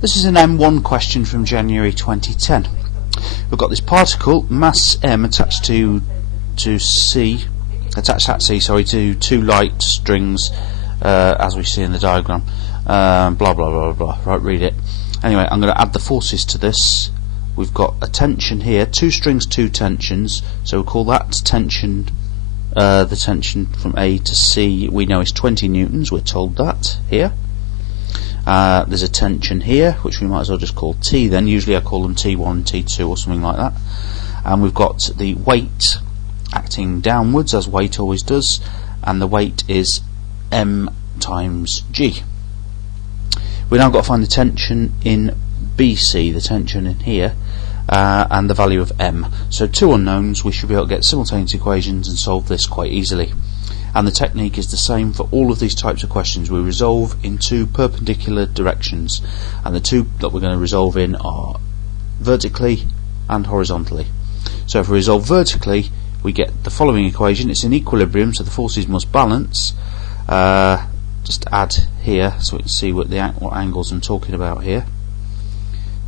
This is an M1 question from January 2010. We've got this particle, mass m, attached to C, to two light strings, as we see in the diagram. Blah blah blah blah. Right, read it. Anyway, I'm going to add the forces to this. We've got a tension here, two strings, two tensions. So we'll call that tension. The tension from A to C we know is 20 newtons. We're told that here. There's a tension here, which we might as well just call T then. Usually I call them T1 and T2 or something like that. And we've got the weight acting downwards, as weight always does, and the weight is m times g. We've now got to find the tension in BC, the tension in here, and the value of m. So two unknowns, we should be able to get simultaneous equations and solve this quite easily. And the technique is the same for all of these types of questions. We resolve in two perpendicular directions, and the two that we're going to resolve in are vertically and horizontally. So if we resolve vertically, we get the following equation. It's in equilibrium, so the forces must balance. Just add here so we can see what angles I'm talking about here.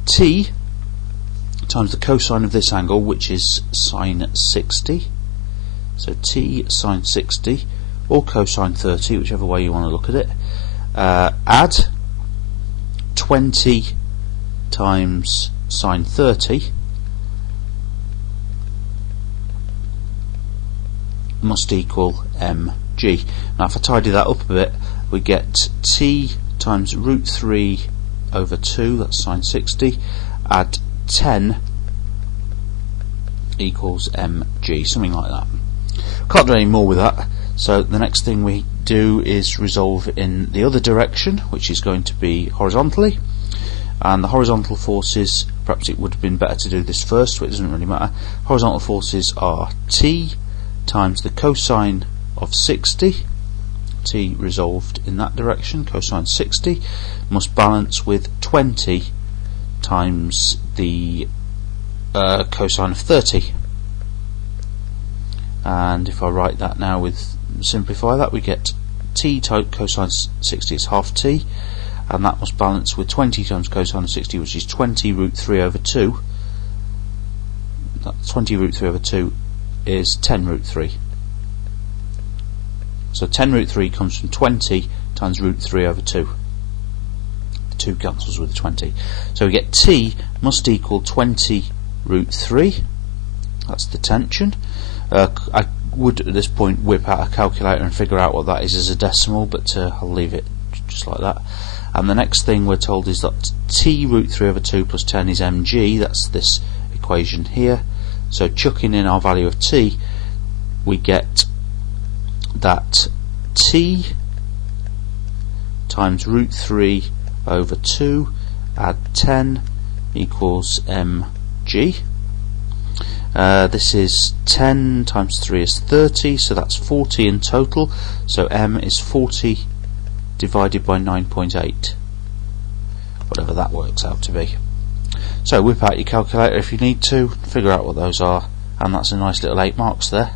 T times the cosine of this angle, which is sine 60. So T sine 60 or cosine 30, whichever way you want to look at it. Add 20 times sine 30 must equal mg. Now if I tidy that up a bit, we get T times root 3 over 2, that's sine 60, add 10 equals mg, something like that. Can't do any more with that, so the next thing we do is resolve in the other direction, which is going to be horizontally. And the horizontal forces, perhaps it would have been better to do this first, but it doesn't really matter. Horizontal forces are T times the cosine of 60, T resolved in that direction, cosine 60, must balance with 20 times the cosine of 30. And if I write that now with simplify that, we get T times cosine 60 is half T, and that must balance with 20 times cosine of 60, which is 20 root 3 over 2. That 20 root 3 over 2 is 10 root 3. So 10 root 3 comes from 20 times root 3 over 2. The 2 cancels with the 20. So we get T must equal 20 root 3. That's the tension. I would at this point whip out a calculator and figure out what that is as a decimal, but I'll leave it just like that. And the next thing we're told is that T root 3 over 2 plus 10 is mg. That's this equation here. So chucking in our value of T, we get that T times root 3 over 2 add 10 equals mg. This is 10 times 3 is 30, so that's 40 in total. So m is 40 divided by 9.8, whatever that works out to be. So whip out your calculator if you need to, figure out what those are, and that's a nice little 8 marks there.